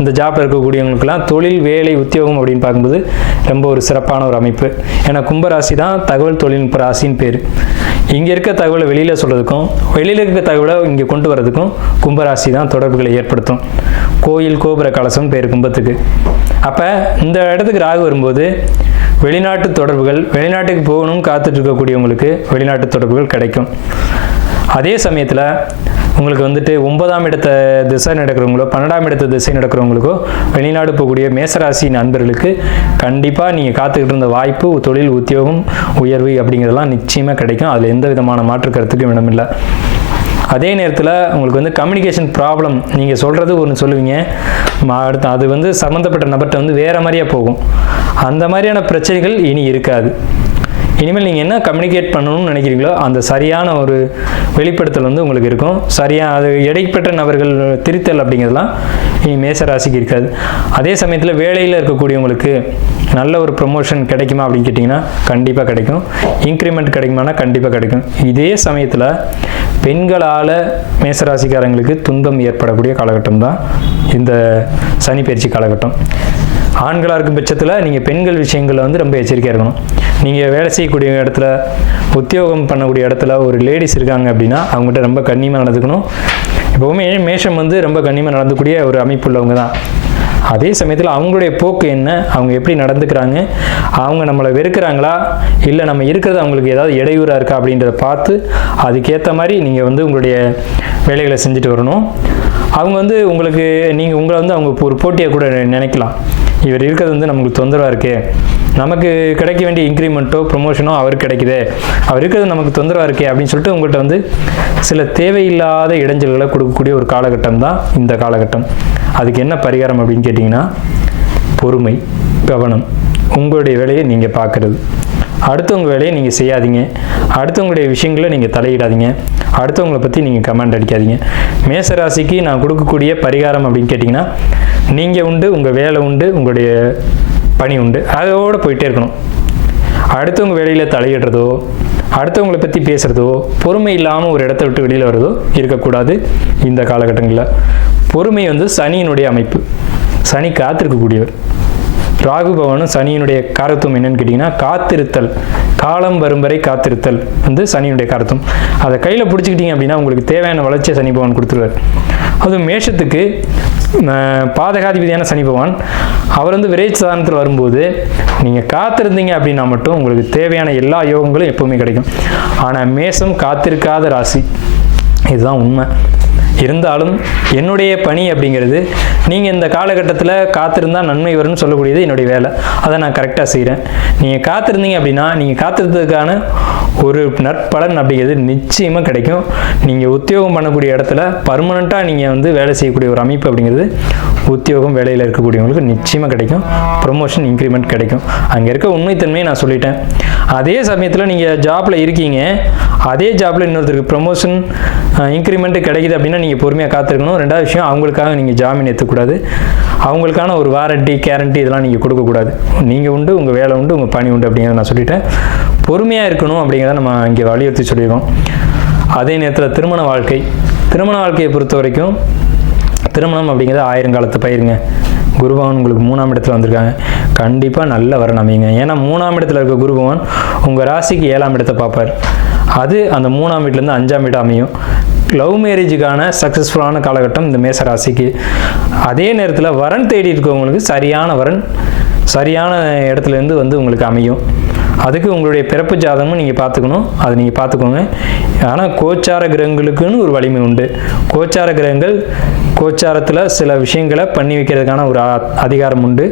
இந்த ஜாப்பில் இருக்கக்கூடியவங்களுக்கெல்லாம் தொழில், வேலை, உத்தியோகம் அப்படின்னு பார்க்கும்போது ரொம்ப ஒரு சிறப்பான ஒரு அமைப்பு. ஏன்னா கும்பராசி தான் தகவல் தொழில்நுட்ப ராசின்னு பேர். இங்கே இருக்க தகவலை வெளியில் சொல்கிறதுக்கும் வெளியில் இருக்க தகவலை இங்கே கொண்டு வரதுக்கும் கும்பராசி தான் தொடர்புகளை ஏற்படுத்தும். கோயில், கோபுர கலசம் பேர் கும்பத்துக்கு. அப்போ இந்த இடத்துக்கு ராகு வரும்போது வெளிநாட்டு தொடர்புகள், வெளிநாட்டுக்கு போகணும் காத்துட்டு இருக்கக்கூடியவங்களுக்கு வெளிநாட்டு தொடர்புகள் கிடைக்கும். அதே சமயத்தில் உங்களுக்கு வந்துட்டு 9ஆம் இடத்த திசை நடக்கிறவங்களோ 12ஆம் இடத்த திசை நடக்கிறவங்களுக்கோ வெளிநாடு போகக்கூடிய மேசராசி நண்பர்களுக்கு கண்டிப்பாக நீங்கள் காத்துக்கிட்டு இருந்த வாய்ப்பு, தொழில், உத்தியோகம், உயர்வு அப்படிங்கிறதெல்லாம் நிச்சயமாக கிடைக்கும். அதில் எந்த விதமான மாற்று கருத்துக்கும் இடமில்லை. அதே நேரத்தில் உங்களுக்கு வந்து கம்யூனிகேஷன் ப்ராப்ளம், நீங்கள் சொல்கிறது ஒன்று சொல்லுவீங்க, அடுத்து அது வந்து சம்மந்தப்பட்ட நபர்கிட்ட வந்து வேறு மாதிரியாக போகும். அந்த மாதிரியான பிரச்சனைகள் இனி இருக்காது. இனிமேல் நீங்கள் என்ன கம்யூனிகேட் பண்ணணும்னு நினைக்கிறீங்களோ அந்த சரியான ஒரு வெளிப்படுத்தல் வந்து உங்களுக்கு இருக்கும். சரியாக அது இடைப்பட்ட நபர்கள் திரித்தல் அப்படிங்கிறதுலாம் இனி மேசராசிக்கு இருக்காது. அதே சமயத்தில் வேலையில் இருக்கக்கூடியவங்களுக்கு நல்ல ஒரு ப்ரொமோஷன் கிடைக்குமா அப்படின்னு கேட்டிங்கன்னா கண்டிப்பாக கிடைக்கும். இன்க்ரிமெண்ட் கிடைக்குமானா கண்டிப்பாக கிடைக்கும். இதே சமயத்தில் பெண்களால் மேசராசிக்காரங்களுக்கு துன்பம் ஏற்படக்கூடிய காலகட்டம் தான் இந்த சனி பயிற்சி காலகட்டம். ஆண்களாக இருக்கும் பட்சத்தில் நீங்கள் பெண்கள் விஷயங்களில் வந்து ரொம்ப எச்சரிக்கையாக இருக்கணும். நீங்கள் வேலை செய்யக்கூடிய இடத்துல, உத்தியோகம் பண்ணக்கூடிய இடத்துல ஒரு லேடிஸ் இருக்காங்க அப்படின்னா அவங்ககிட்ட ரொம்ப கண்ணியமாக நடந்துக்கணும். எப்போவுமே மேஷம் வந்து ரொம்ப கண்ணியமாக நடந்துக்கூடிய ஒரு அமைப்பு உள்ளவங்க தான். அதே சமயத்தில் அவங்களுடைய போக்கு என்ன, அவங்க எப்படி நடந்துக்கிறாங்க, அவங்க நம்மளை வெறுக்கிறாங்களா இல்லை நம்ம இருக்கிறது அவங்களுக்கு ஏதாவது இடையூறாக இருக்கா அப்படின்றத பார்த்து அதுக்கேற்ற மாதிரி நீங்கள் வந்து உங்களுடைய வேலைகளை செஞ்சுட்டு வரணும். அவங்க வந்து நீங்கள் உங்களை வந்து அவங்க ஒரு போட்டியாக கூட நினைக்கலாம். இவர் இருக்கிறது வந்து நமக்கு தொந்தரவாக இருக்குது, நமக்கு கிடைக்க வேண்டிய இன்க்ரிமெண்ட்டோ ப்ரொமோஷனோ அவருக்கு கிடைக்குது, அவர் இருக்கிறது நமக்கு தொந்தரவாக இருக்கே அப்படின்னு சொல்லிட்டு உங்கள்கிட்ட வந்து சில தேவையில்லாத இடைஞ்சல்களை கொடுக்கக்கூடிய ஒரு காலகட்டம் தான் இந்த காலகட்டம். அதுக்கு என்ன பரிகாரம் அப்படின்னு கேட்டிங்கன்னா, பொறுமை, கவனம், உங்களுடைய வேலையை நீங்கள் பார்க்குறது, அடுத்தவங்க வேலையை நீங்கள் செய்யாதீங்க, அடுத்தவங்களுடைய விஷயங்களை நீங்கள் தலையிடாதீங்க, அடுத்தவங்களை பற்றி நீங்கள் கமெண்ட் அடிக்காதீங்க. மேசராசிக்கு நான் கொடுக்கக்கூடிய பரிகாரம் அப்படின்னு கேட்டிங்கன்னா, நீங்கள் உண்டு, உங்கள் வேலை உண்டு, உங்களுடைய பணி உண்டு. அதோடு போயிட்டே இருக்கணும். அடுத்தவங்க வேலையில் தலையிடுறதோ, அடுத்தவங்களை பற்றி பேசுகிறதோ, பொறுமை இல்லாமல் ஒரு இடத்த விட்டு வெளியில் வர்றதோ இருக்கக்கூடாது. இந்த காலகட்டங்களில் பொறுமை வந்து சனியினுடைய அமைப்பு. சனி காத்திருக்கக்கூடியவர். ராகு பகவானும் சனியினுடைய காரத்துவம் என்னன்னு கேட்டிங்கன்னா காத்திருத்தல், காலம் வரும் வரை காத்திருத்தல் வந்து சனியினுடைய காரத்துவம். அதை கையில் பிடிச்சிக்கிட்டீங்க அப்படின்னா உங்களுக்கு தேவையான வளர்ச்சியை சனி பகவான் கொடுத்துருவார். அதுவும் மேஷத்துக்கு பாதகாதிபதியான சனி பகவான் அவர் வந்து விரைச்சு சாதனத்தில் வரும்போது நீங்கள் காத்திருந்தீங்க அப்படின்னா மட்டும் உங்களுக்கு தேவையான எல்லா யோகங்களும் எப்பவுமே கிடைக்கும். ஆனால் மேஷம் காத்திருக்காத ராசி, இதுதான் உண்மை. இருந்தாலும் என்னுடைய பணி அப்படிங்கிறது நீங்கள் இந்த காலகட்டத்தில் காத்திருந்தால் நன்மை வரும்னு சொல்லக்கூடியது என்னுடைய வேலை. அதை நான் கரெக்டாக செய்கிறேன். நீங்கள் காத்திருந்தீங்க அப்படின்னா நீங்கள் காத்திருந்ததுக்கான ஒரு நற்பலன் அப்படிங்கிறது நிச்சயமாக கிடைக்கும். நீங்கள் உத்தியோகம் பண்ணக்கூடிய இடத்துல பர்மனெண்ட்டாக நீங்கள் வந்து வேலை செய்யக்கூடிய ஒரு அமைப்பு அப்படிங்கிறது உத்தியோகம் வேலையில் இருக்கக்கூடியவங்களுக்கு நிச்சயமாக கிடைக்கும். ப்ரொமோஷன் இன்க்ரிமெண்ட் கிடைக்கும். அங்கே இருக்க உண்மைத்தன்மையை நான் சொல்லிட்டேன். அதே சமயத்தில் நீங்கள் ஜாப்பில் இருக்கீங்க, அதே ஜாப்பில் இன்னொருத்தருக்கு ப்ரொமோஷன் இன்க்ரிமெண்ட் கிடைக்குது அப்படின்னா நீங்கள் பொறுமையாக காத்திருக்கணும். ரெண்டாவது விஷயம், அவங்களுக்காக நீங்கள் ஜாமீன் ஏற்றக்கூடாது. அவங்களுக்கான ஒரு வாரண்டி கேரண்டி இதெல்லாம் நீங்கள் கொடுக்கக்கூடாது. நீங்கள் உண்டு, உங்கள் வேலை உண்டு, உங்கள் பணி உண்டு அப்படிங்கிறத நான் சொல்லிட்டேன். பொறுமையாக இருக்கணும் அப்படிங்கிறத நம்ம இங்கே வலியுறுத்தி சொல்லியிருக்கோம். அதே நேரத்தில் திருமண வாழ்க்கையை பொறுத்த வரைக்கும் திருமணம் அப்படிங்கிறது 1000 காலத்து பயிருங்க. குருபகவான் உங்களுக்கு 3ஆம் இடத்துல வந்திருக்காங்க. கண்டிப்பாக நல்ல வரன் அமையுங்க. ஏன்னா 3ஆம் இடத்துல இருக்க குருபகவான் உங்கள் ராசிக்கு 7ஆம் இடத்தை பார்ப்பார். அது அந்த 3ஆம் வீட்டிலேருந்து 5ஆம் வீடு அமையும். லவ் மேரேஜுக்கான சக்ஸஸ்ஃபுல்லான காலகட்டம் இந்த மேச ராசிக்கு. அதே நேரத்தில் வரன் தேடி இருக்கவங்களுக்கு சரியான வரன் சரியான இடத்துலேருந்து வந்து உங்களுக்கு அமையும். அதுக்கு உங்களுடைய பிறப்பு ஜாதகமும் நீங்கள் பார்த்துக்கணும். அதை நீங்கள் பார்த்துக்கோங்க. ஆனால் கோச்சார கிரகங்களுக்குன்னு ஒரு வலிமை உண்டு. கோச்சார கிரகங்கள் கோச்சாரத்தில் சில விஷயங்களை பண்ணி வைக்கிறதுக்கான ஒரு அதிகாரம் உண்டு.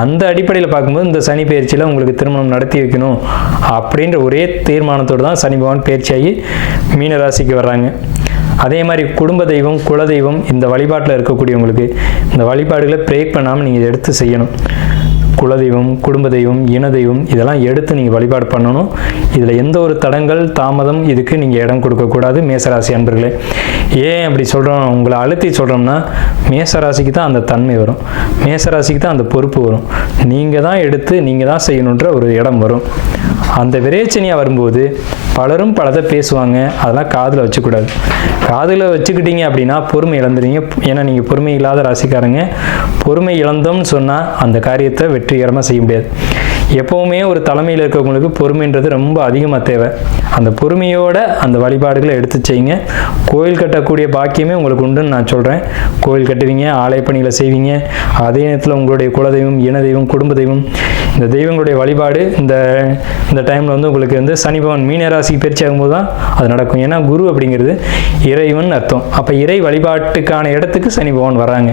அந்த அடிப்படையில் பார்க்கும்போது இந்த சனி பயிற்சியில் உங்களுக்கு திருமணம் நடத்தி வைக்கணும் அப்படின்ற ஒரே தீர்மானத்தோடு தான் சனி பகவான் பயிற்சியாகி மீனராசிக்கு வர்றாங்க. அதே மாதிரி குடும்ப தெய்வம், குலதெய்வம், இந்த வழிபாட்டில் இருக்கக்கூடியவங்களுக்கு இந்த வழிபாடுகளை பிரேக் பண்ணாமல் நீங்கள் எடுத்து செய்யணும். குலதெய்வம், குடும்ப தெய்வம், இன தெய்வம் இதெல்லாம் எடுத்து நீங்கள் வழிபாடு பண்ணணும். இதில் எந்த ஒரு தடங்கள் தாமதம் இதுக்கு நீங்கள் இடம் கொடுக்கக்கூடாது மேசராசி அன்பர்களே. ஏன் அப்படி சொல்கிறோம், உங்களை அழுத்தி சொல்கிறோம்னா மேசராசிக்கு தான் அந்த தன்மை வரும், மேசராசிக்கு தான் அந்த பொறுப்பு வரும். நீங்கள் தான் எடுத்து நீங்கள் தான் செய்யணுன்ற ஒரு இடம் வரும். அந்த விரேச்சனியாக வரும்போது பலரும் பலதை பேசுவாங்க, அதெல்லாம் காதில் வச்சுக்கூடாது. காதில் வச்சுக்கிட்டீங்க அப்படின்னா பொறுமை இழந்துடுவீங்க. ஏன்னா நீங்கள் பொறுமை இல்லாத ராசிக்காரங்க. பொறுமை இழந்தோம்னு சொன்னால் அந்த காரியத்தை வெற்றிகரமாக செய்ய முடியாது. எப்போவுமே ஒரு தலைமையில் இருக்கவங்களுக்கு பொறுமைன்றது ரொம்ப அதிகமாக தேவை. அந்த பொறுமையோடு அந்த வழிபாடுகளை எடுத்து செய்யுங்க. கோயில் கட்டக்கூடிய பாக்கியமே உங்களுக்கு உண்டுன்னு நான் சொல்கிறேன். கோயில் கட்டுவீங்க, ஆலய பணிகளை செய்வீங்க. அதே நேரத்தில் உங்களுடைய குலதெய்வம், இன தெய்வம், குடும்ப தெய்வம், இந்த தெய்வங்களுடைய வழிபாடு இந்த டைமில் வந்து உங்களுக்கு வந்து சனி பகவான் மீனராசிக்கு பயிற்சி ஆகும்போது தான் அது நடக்கும். ஏன்னா குரு அப்படிங்கிறது இறைவன் அர்த்தம். அப்போ இறை வழிபாட்டுக்கான இடத்துக்கு சனி பகவான் வர்றாங்க.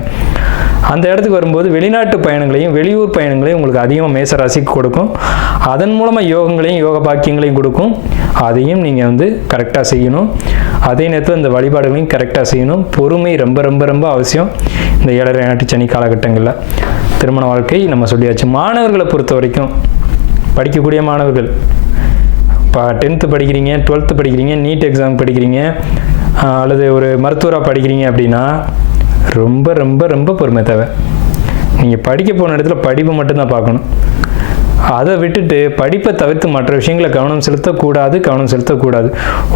அந்த இடத்துக்கு வரும்போது வெளிநாட்டு பயணங்களையும் வெளியூர் பயணங்களையும் உங்களுக்கு அதிகமாக மேசராசிக்கு கொடுக்கும். அதன் மூலமாக யோகங்களையும் யோக பாக்கியங்களையும் கொடுக்கும். அதையும் நீங்கள் வந்து கரெக்டாக செய்யணும். அதே நேரத்தில் இந்த வழிபாடுகளையும் கரெக்டாக செய்யணும். பொறுமை ரொம்ப ரொம்ப ரொம்ப அவசியம் இந்த 7.5 நாட்டு சனி காலகட்டங்களில். திருமண வாழ்க்கை நம்ம சொல்லியாச்சு. மாணவர்களை பொறுத்த வரைக்கும் படிக்கக்கூடிய மாணவர்கள் இப்போ 10th படிக்கிறீங்க, 12th படிக்கிறீங்க, நீட் எக்ஸாம் படிக்கிறீங்க, அல்லது ஒரு மருத்துவராக படிக்கிறீங்க அப்படின்னா ரொம்ப ரொம்ப ரொம்ப பொறுமை தேவை. நீங்கள் படிக்க போன இடத்துல படிப்பு மட்டும்தான் பார்க்கணும். அதை விட்டுட்டு படிப்பை தவிர்த்து மற்ற விஷயங்களை கவனம் செலுத்தக்கூடாது.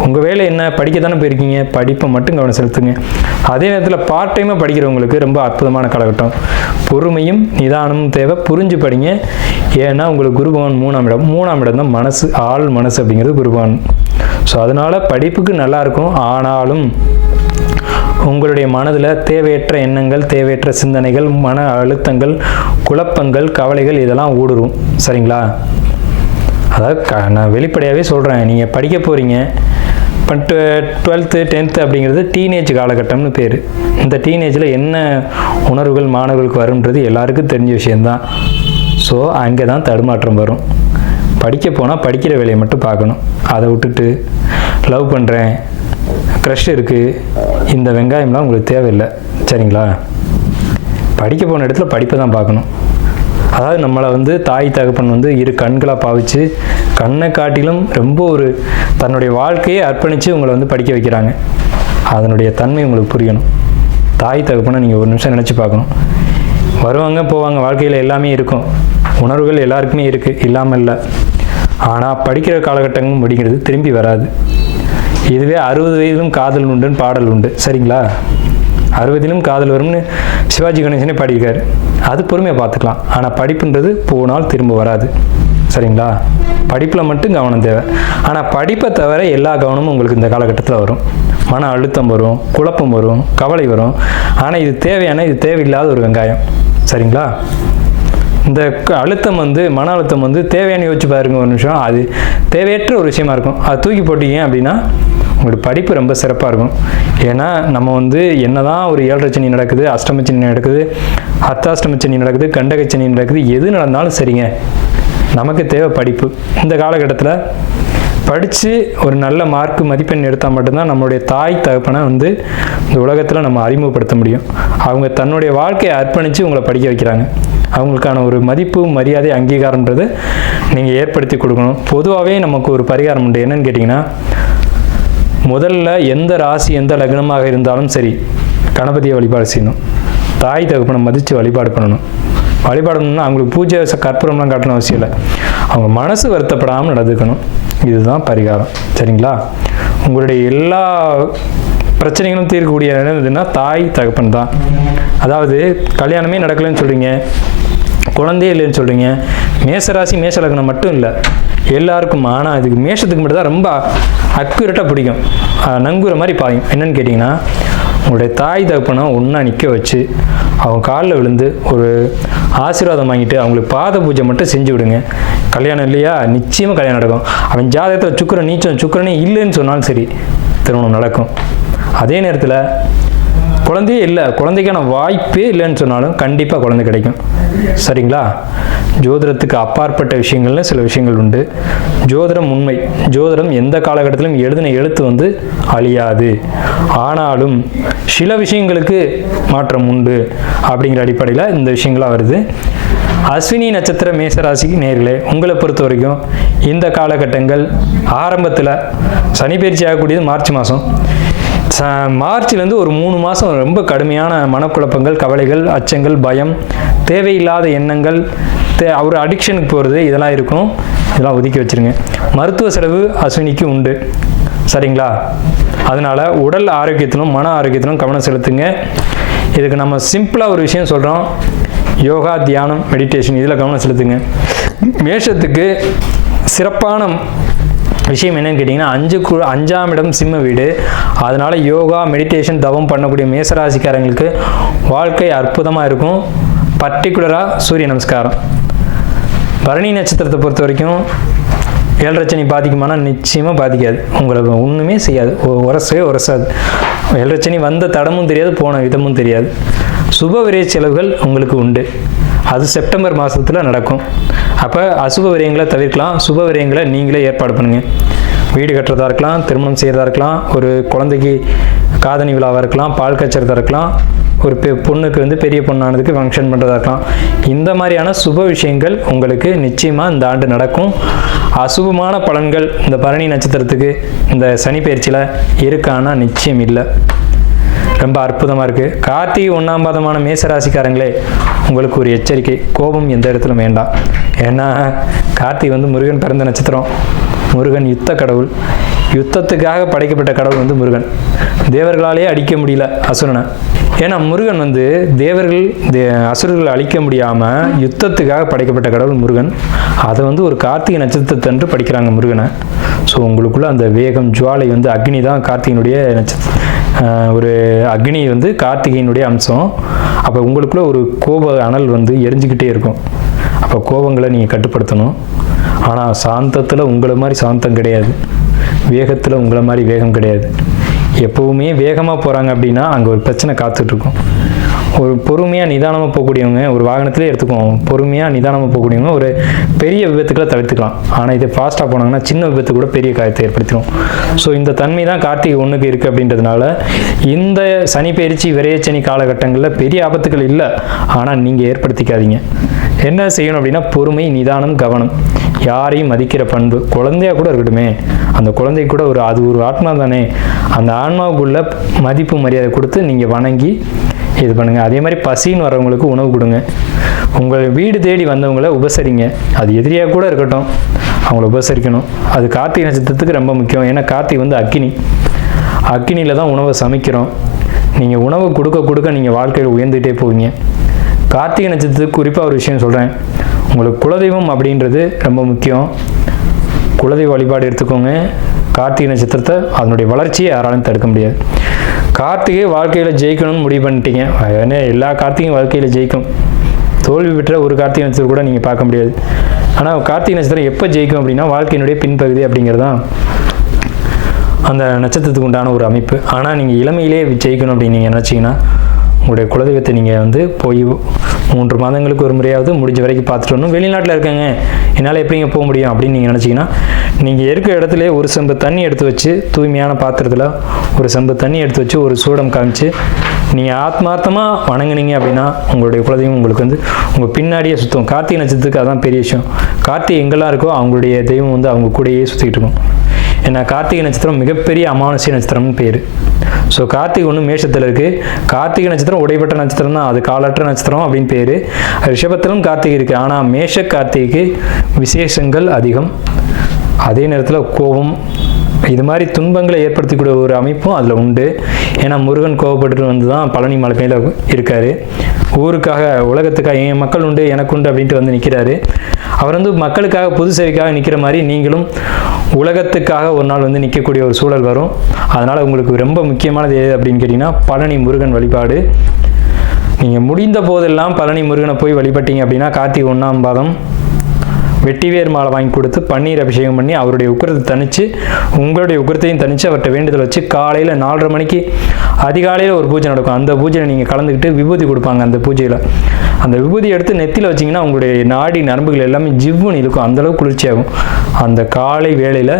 உங்கள் வேலை என்ன, படிக்க தானே போயிருக்கீங்க, படிப்பை மட்டும் கவனம் செலுத்துங்க. அதே நேரத்தில் பார்ட் டைமாக படிக்கிறவங்களுக்கு ரொம்ப அற்புதமான காலகட்டம். பொறுமையும் நிதானமும் தேவை. புரிஞ்சு படிங்க. ஏன்னா உங்களுக்கு குருபகவான் 3ஆம் இடம் தான் மனசு, ஆள் மனசு அப்படிங்கிறது குருபகவான். ஸோ அதனால் படிப்புக்கு நல்லாயிருக்கும். ஆனாலும் உங்களுடைய மனதில் தேவையற்ற எண்ணங்கள், தேவையற்ற சிந்தனைகள், மன அழுத்தங்கள், குழப்பங்கள், கவலைகள் இதெல்லாம் ஊடுருவும். சரிங்களா? அதாவது நான் வெளிப்படையாகவே சொல்கிறேன். நீங்கள் படிக்க போகிறீங்க. இப்போ 12th 10th அப்படிங்கிறது டீனேஜ் காலகட்டம்னு பேர். இந்த டீனேஜில் என்ன உணர்வுகள் மாணவர்களுக்கு வரும்ன்றது எல்லாருக்கும் தெரிஞ்ச விஷயந்தான். ஸோ அங்கே தான் தடுமாற்றம் வரும். படிக்க போனால் படிக்கிற வேலையை மட்டும் பார்க்கணும். அதை விட்டுட்டு லவ் பண்ணுறேன், க்ரஷ் இருக்குது, இந்த வெங்காயம்லாம் உங்களுக்கு தேவையில்லை. சரிங்களா? படிக்க போன இடத்துல படிப்பை தான் பார்க்கணும். அதாவது நம்மளை வந்து தாய் தகப்பன் வந்து இரு கண்களாக பாவிச்சு கண்ணை காட்டிலும் ரொம்ப ஒரு தன்னுடைய வாழ்க்கையை அர்ப்பணித்து உங்களை வந்து படிக்க வைக்கிறாங்க. அதனுடைய தன்மை உங்களுக்கு புரியணும். தாய் தகப்பனை நீங்கள் ஒரு நிமிஷம் நினச்சி பார்க்கணும். வருவாங்க போவாங்க, வாழ்க்கையில் எல்லாமே இருக்கும். உணர்வுகள் எல்லாருக்குமே இருக்குது, இல்லாமல் இல்லை. ஆனால் படிக்கிற காலகட்டங்கள் முடிக்கிறது திரும்பி வராது. இதுவே 60 வயதிலும் காதல் உண்டுன்னு பாடல் உண்டு, சரிங்களா? 60லும் காதல் வரும்னு சிவாஜி கணேசனே பாடியிருக்காரு. அது பொறுமையாக பார்த்துக்கலாம். ஆனால் படிப்புன்றது போனால் திரும்ப வராது, சரிங்களா? படிப்பில் மட்டும் கவனம் தேவை. ஆனால் படிப்பை தவிர எல்லா கவனமும் உங்களுக்கு இந்த காலகட்டத்தில் வரும். மன அழுத்தம் வரும், குழப்பம் வரும், கவலை வரும். ஆனால் இது தேவையான, இது தேவையில்லாத ஒரு வெங்காயம், சரிங்களா? இந்த அழுத்தம் வந்து, மன அழுத்தம் வந்து தேவையான யோசிச்சு பாருங்க ஒரு நிமிஷம். அது தேவையற்ற ஒரு விஷயமா இருக்கும். அது தூக்கி போட்டீங்க அப்படின்னா உங்களோட படிப்பு ரொம்ப சிறப்பாக இருக்கும். ஏன்னா நம்ம வந்து என்னதான் ஒரு 7.5 சனி நடக்குது, அஷ்டமச்சனி நடக்குது, அர்த்தாஷ்டமச்சனி நடக்குது, கண்டகச்சனி நடக்குது, எது நடந்தாலும் சரிங்க, நமக்கு தேவை படிப்பு. இந்த காலகட்டத்தில் படித்து ஒரு நல்ல மார்க் மதிப்பெண் எடுத்தால் மட்டும்தான் நம்மளுடைய தாய் தகப்பனை வந்து இந்த உலகத்தில் நம்ம அறிமுகப்படுத்த முடியும். அவங்க தன்னுடைய வாழ்க்கையை அர்ப்பணித்து உங்களை படிக்க வைக்கிறாங்க. அவங்களுக்கான ஒரு மதிப்பு, மரியாதை, அங்கீகாரம்ன்றது நீங்கள் ஏற்படுத்தி கொடுக்கணும். பொதுவாகவே நமக்கு ஒரு பரிகாரம் உண்டு. என்னன்னு கேட்டிங்கன்னா, முதல்ல எந்த ராசி எந்த லக்னமாக இருந்தாலும் சரி, கணபதியை வழிபாடு செய்யணும். தாய் தகப்பனை மதித்து வழிபாடு பண்ணணும். வழிபாடணும்னா அவங்களுக்கு பூஜை கற்பூரம்லாம் காட்டணும் அவசியம் இல்லை. அவங்க மனசு வருத்தப்படாமல் நடந்துக்கணும். இதுதான் பரிகாரம், சரிங்களா? உங்களுடைய எல்லா பிரச்சனைகளும் தீர்க்கக்கூடிய என்னதுன்னா தாய் தகப்பன் தான். அதாவது கல்யாணமே நடக்கலைன்னு சொல்கிறீங்க, குழந்தையே இல்லைன்னு சொல்கிறீங்க. மேசராசி மேச லக்னம் மட்டும் இல்லை, எல்லாருக்கும். ஆனால் இதுக்கு மேஷத்துக்கு மட்டும் தான் ரொம்ப அக்யூரேட்டாக பிடிக்கும், நங்குற மாதிரி பாயும். என்னன்னு கேட்டிங்கன்னா, உங்களுடைய தாய் தகப்பனை ஒன்றா நிற்க வச்சு அவங்க காலில் விழுந்து ஒரு ஆசீர்வாதம் வாங்கிட்டு அவங்களுக்கு பாத பூஜை மட்டும் செஞ்சு விடுங்க. கல்யாணம் இல்லையா, நிச்சயமாக கல்யாணம் நடக்கும். அவன் ஜாதகத்தில் சுக்கிரன் நீச்சம், சுக்கிரனே இல்லைன்னு சொன்னாலும் சரி, திருமணம் நடக்கும். அதே நேரத்தில் குழந்தையே இல்லை, குழந்தைக்கான வாய்ப்பே இல்லைன்னு சொன்னாலும் கண்டிப்பாக குழந்தை கிடைக்கும், சரிங்களா? ஜோதிடத்துக்கு அப்பாற்பட்ட விஷயங்கள்னு சில விஷயங்கள் உண்டு. ஜோதிடம் உண்மை. ஜோதிடம் எந்த காலகட்டத்திலும் எழுதின எழுத்து வந்து அழியாது. ஆனாலும் சில விஷயங்களுக்கு மாற்றம் உண்டு அப்படிங்கிற அடிப்படையில் இந்த விஷயங்களாக வருது. அஸ்வினி நட்சத்திர மேசராசிக்கு நேர்களே, உங்களை பொறுத்த வரைக்கும் இந்த காலகட்டங்கள் ஆரம்பத்தில் சனி பயிற்சி ஆகக்கூடியது மார்ச் மாதம். மார்ச்லேருந்து ஒரு 3 மாதம் ரொம்ப கடுமையான மனக்குழப்பங்கள், கவலைகள், அச்சங்கள், பயம், தேவையில்லாத எண்ணங்கள், ஒரு அடிக்ஷனுக்கு போகிறது, இதெல்லாம் இருக்கும். இதெல்லாம் ஒதுக்கி வச்சுருங்க. மருத்துவ செலவு அஸ்வினிக்கு உண்டு, சரிங்களா? அதனால் உடல் ஆரோக்கியத்திலும் மன ஆரோக்கியத்திலும் கவனம் செலுத்துங்க. இதுக்கு நம்ம சிம்பிளாக ஒரு விஷயம் சொல்கிறோம், யோகா, தியானம், மெடிடேஷன், இதில் கவனம் செலுத்துங்க. மேஷத்துக்கு சிறப்பான விஷயம் என்னன்னு கேட்டிங்கன்னா, 5ஆம் இடம் சிம்ம வீடு. அதனால் யோகா, மெடிடேஷன், தவம் பண்ணக்கூடிய மேசராசிக்காரங்களுக்கு வாழ்க்கை அற்புதமாக இருக்கும். பர்டிகுலராக சூரிய நமஸ்காரம். பரணி நட்சத்திரத்தை பொறுத்த வரைக்கும் 7.5 சனி பாதிக்குமானா நிச்சயமாக பாதிக்காது. உங்களுக்கு ஒன்றுமே செய்யாது, உரசவே உரசாது. 7.5 சனி வந்த தடமும் தெரியாது, போன விதமும் தெரியாது. சுப விரை செலவுகள் உங்களுக்கு உண்டு. அது செப்டம்பர் மாதத்தில் நடக்கும். அப்போ அசுப விரயங்களை தவிர்க்கலாம், சுப விரயங்களை நீங்களே ஏற்பாடு பண்ணுங்கள். வீடு கட்டுறதா இருக்கலாம், திருமணம் செய்கிறதா இருக்கலாம், ஒரு குழந்தைக்கு காதணி விழாவாக இருக்கலாம், பால் காய்ச்சறதா இருக்கலாம், ஒரு பொண்ணுக்கு வந்து பெரிய பொண்ணானதுக்கு ஃபங்க்ஷன் பண்ணுறதா இருக்கலாம். இந்த மாதிரியான சுப விஷயங்கள் உங்களுக்கு நிச்சயமாக இந்த ஆண்டு நடக்கும். அசுபமான பலன்கள் இந்த பரணி நட்சத்திரத்துக்கு இந்த சனி பயிற்சியில் இருக்கான்னா நிச்சயம் இல்லை. ரொம்ப அற்புதமாக இருக்குது. கார்த்திகை 1ஆம் பாதமான மேசராசிக்காரங்களே, உங்களுக்கு ஒரு எச்சரிக்கை, கோபம் எந்த இடத்துலும் வேண்டாம். ஏன்னா கார்த்திகை வந்து முருகன் பிறந்த நட்சத்திரம். முருகன் யுத்த கடவுள். யுத்தத்துக்காக படைக்கப்பட்ட கடவுள் வந்து முருகன். தேவர்களாலேயே அழிக்க முடியல அசுரனை. ஏன்னா முருகன் வந்து அசுரர்களை அழிக்க முடியாமல் யுத்தத்துக்காக படைக்கப்பட்ட கடவுள் முருகன். அதை வந்து ஒரு கார்த்திகை நட்சத்திரத்தன்று படிக்கிறாங்க முருகனை. ஸோ உங்களுக்குள்ள அந்த வேகம், ஜுவாலை வந்து அக்னி தான் கார்த்திகையினுடைய ஒரு அக்னி வந்து கார்த்திகையினுடைய அம்சம். அப்போ உங்களுக்குள்ள ஒரு கோப அனல் வந்து எரிஞ்சுக்கிட்டே இருக்கும். அப்போ கோபங்களை நீங்கள் கட்டுப்படுத்தணும். ஆனால் சாந்தத்தில் உங்களை மாதிரி சாந்தம் கிடையாது, வேகத்தில் உங்களை மாதிரி வேகம் கிடையாது. எப்போவுமே வேகமாக போகிறாங்க அப்படின்னா அங்கே ஒரு பிரச்சனை காத்துட்ருக்கும். ஒரு பொறுமையாக நிதானமாக போகக்கூடியவங்க, ஒரு வாகனத்திலே எடுத்துக்குவோம், பொறுமையாக நிதானமாக போகக்கூடியவங்க ஒரு பெரிய விபத்துக்களை தவிர்த்துக்கலாம். ஆனால் இதை ஃபாஸ்ட்டாக போனாங்கன்னா சின்ன விபத்து கூட பெரிய காயத்தை ஏற்படுத்திடும். ஸோ இந்த தன்மை தான் கார்த்திகை 1க்கு இருக்குது. அப்படின்றதுனால இந்த சனி பயிற்சி, விரையச்சனி காலகட்டங்களில் பெரிய ஆபத்துக்கள் இல்லை. ஆனால் நீங்கள் ஏற்படுத்திக்காதீங்க. என்ன செய்யணும் அப்படின்னா பொறுமை, நிதானம், கவனம், யாரையும் மதிக்கிற பண்பு. குழந்தையாக கூட இருக்கட்டுமே, அந்த குழந்தை கூட அது ஒரு ஆத்மா தானே, அந்த ஆன்மாவுக்குள்ள மதிப்பு மரியாதை கொடுத்து நீங்கள் வணங்கி இது பண்ணுங்கள். அதே மாதிரி பசின்னு வரவங்களுக்கு உணவு கொடுங்க. உங்கள் வீடு தேடி வந்தவங்களை உபசரிங்க. அது எதிரியாக கூட இருக்கட்டும், அவங்கள உபசரிக்கணும். அது கார்த்திகை நட்சத்திரத்துக்கு ரொம்ப முக்கியம். ஏன்னா கார்த்திகை வந்து அக்கினியில் தான் உணவை சமைக்கிறோம். நீங்கள் உணவு கொடுக்க நீங்கள் வாழ்க்கையில் உயர்ந்துகிட்டே போவீங்க. கார்த்திகை நட்சத்திரத்துக்கு குறிப்பாக ஒரு விஷயம் சொல்கிறேன். உங்களுக்கு குலதெய்வம் அப்படின்றது ரொம்ப முக்கியம். குலதெய்வ வழிபாடு எடுத்துக்கோங்க. கார்த்திகை நட்சத்திரத்தை அதனுடைய வளர்ச்சியை யாராலும் தடுக்க முடியாது. கார்த்திகை வாழ்க்கையில் ஜெயிக்கணும்னு முடிவு பண்ணிட்டீங்க. ஏன்னா எல்லா கார்த்திகையும் வாழ்க்கையில் ஜெயிக்கும். தோல்வி பெற்ற ஒரு கார்த்திகை நட்சத்திரம் கூட நீங்கள் பார்க்க முடியாது. ஆனால் கார்த்திகை நட்சத்திரம் எப்போ ஜெயிக்கும் அப்படின்னா வாழ்க்கையினுடைய பின்பகுதி அப்படிங்கிறது தான் அந்த நட்சத்திரத்துக்கு உண்டான ஒரு அமைப்பு. ஆனால் நீங்கள் இளமையிலே ஜெயிக்கணும் அப்படின்னு நீங்கள் நினச்சிங்கன்னா உங்களுடைய குலதெய்வத்தை நீங்கள் வந்து போய் 3 மாதங்களுக்கு ஒரு முறையாவது முடிஞ்ச வரைக்கும் பார்த்துட்டு வரணும். வெளிநாட்டில் இருக்காங்க, என்னால் எப்படிங்க போக முடியும் அப்படின்னு நீங்கள் நினச்சிங்கன்னா, நீங்கள் இருக்கிற இடத்துல ஒரு செம்பு தண்ணி எடுத்து வச்சு, தூய்மையான பாத்திரத்தில் ஒரு செம்பு தண்ணி எடுத்து வச்சு ஒரு சூடம் காமிச்சு நீங்கள் ஆத்மார்த்தமாக வணங்குனீங்க அப்படின்னா உங்களுடைய குலதெய்வம் உங்களுக்கு வந்து உங்கள் பின்னாடியே சுற்றும். கார்த்திகை நட்சத்திரத்துக்கு அதான் பெரிய விஷயம். கார்த்திகை எங்கெல்லாம் இருக்கோ அவங்களுடைய தெய்வம் வந்து அவங்க கூடயே சுற்றிக்கிட்டு இருக்கும். ஏன்னா கார்த்திகை நட்சத்திரம் மிகப்பெரிய அமாவாசை நட்சத்திரம்னு பேர். ஸோ கார்த்திகை ஒன்று மேஷத்தில் இருக்குது. கார்த்திகை நட்சத்திரம் உடைப்பட்ட நட்சத்திரம் தான், அது காலற்ற நட்சத்திரம் அப்படின்னு பேர். ரிஷபத்திலும் கார்த்திகை இருக்குது. ஆனால் மேஷ கார்த்திகைக்கு விசேஷங்கள் அதிகம். அதே நேரத்தில் கோபம், இது மாதிரி துன்பங்களை ஏற்படுத்தக்கூடிய ஒரு அமைப்பும் அதில் உண்டு. ஏன்னா முருகன் கோபப்பட்டு வந்து தான் பழனி மலை மேலே இருக்கார். ஊருக்காக, உலகத்துக்காக, என் மக்கள் உண்டு எனக்கு உண்டு அப்படின்ட்டு வந்து நிற்கிறாரு. அவர் வந்து மக்களுக்காக, பொது சேவைக்காக நிற்கிற மாதிரி நீங்களும் உலகத்துக்காக ஒரு நாள் வந்து நிற்கக்கூடிய ஒரு சூழல் வரும். அதனால் உங்களுக்கு ரொம்ப முக்கியமானது எது அப்படின்னு கேட்டிங்கன்னா பழனி முருகன் வழிபாடு. நீங்கள் முடிந்த போதெல்லாம் பழனி முருகனை போய் வழிபட்டீங்க அப்படின்னா கார்த்திகை 1ஆம் பாதம் வெட்டிவேர் மாலை வாங்கி கொடுத்து பன்னீர் அபிஷேகம் பண்ணி அவருடைய உக்கிரத்தை தணித்து உங்களுடைய உக்கிரத்தையும் தணித்து அவர்கிட்ட வேண்டுதல் வச்சு காலையில் 4:30 மணிக்கு அதிகாலையில் ஒரு பூஜை நடக்கும். அந்த பூஜையில் நீங்கள் கலந்துக்கிட்டு விபூதி கொடுப்பாங்க. அந்த பூஜையில் அந்த விபூதி எடுத்து நெத்தியில் வச்சிங்கன்னா உங்களுடைய நாடி நரம்புகள் எல்லாமே ஜிவ்வுன்னு இருக்கும். அந்தளவுக்கு குளிர்ச்சியாகும். அந்த காலை வேளையில்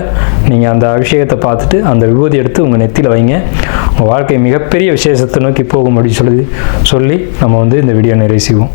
நீங்கள் அந்த அபிஷேகத்தை பார்த்துட்டு அந்த விபூதி எடுத்து உங்கள் நெத்தியில் வைங்க. உங்கள் வாழ்க்கை மிகப்பெரிய விசேஷத்தை நோக்கி போகும் அப்படின்னு சொல்லி நம்ம வந்து இந்த வீடியோ நிறைவு செய்வோம்.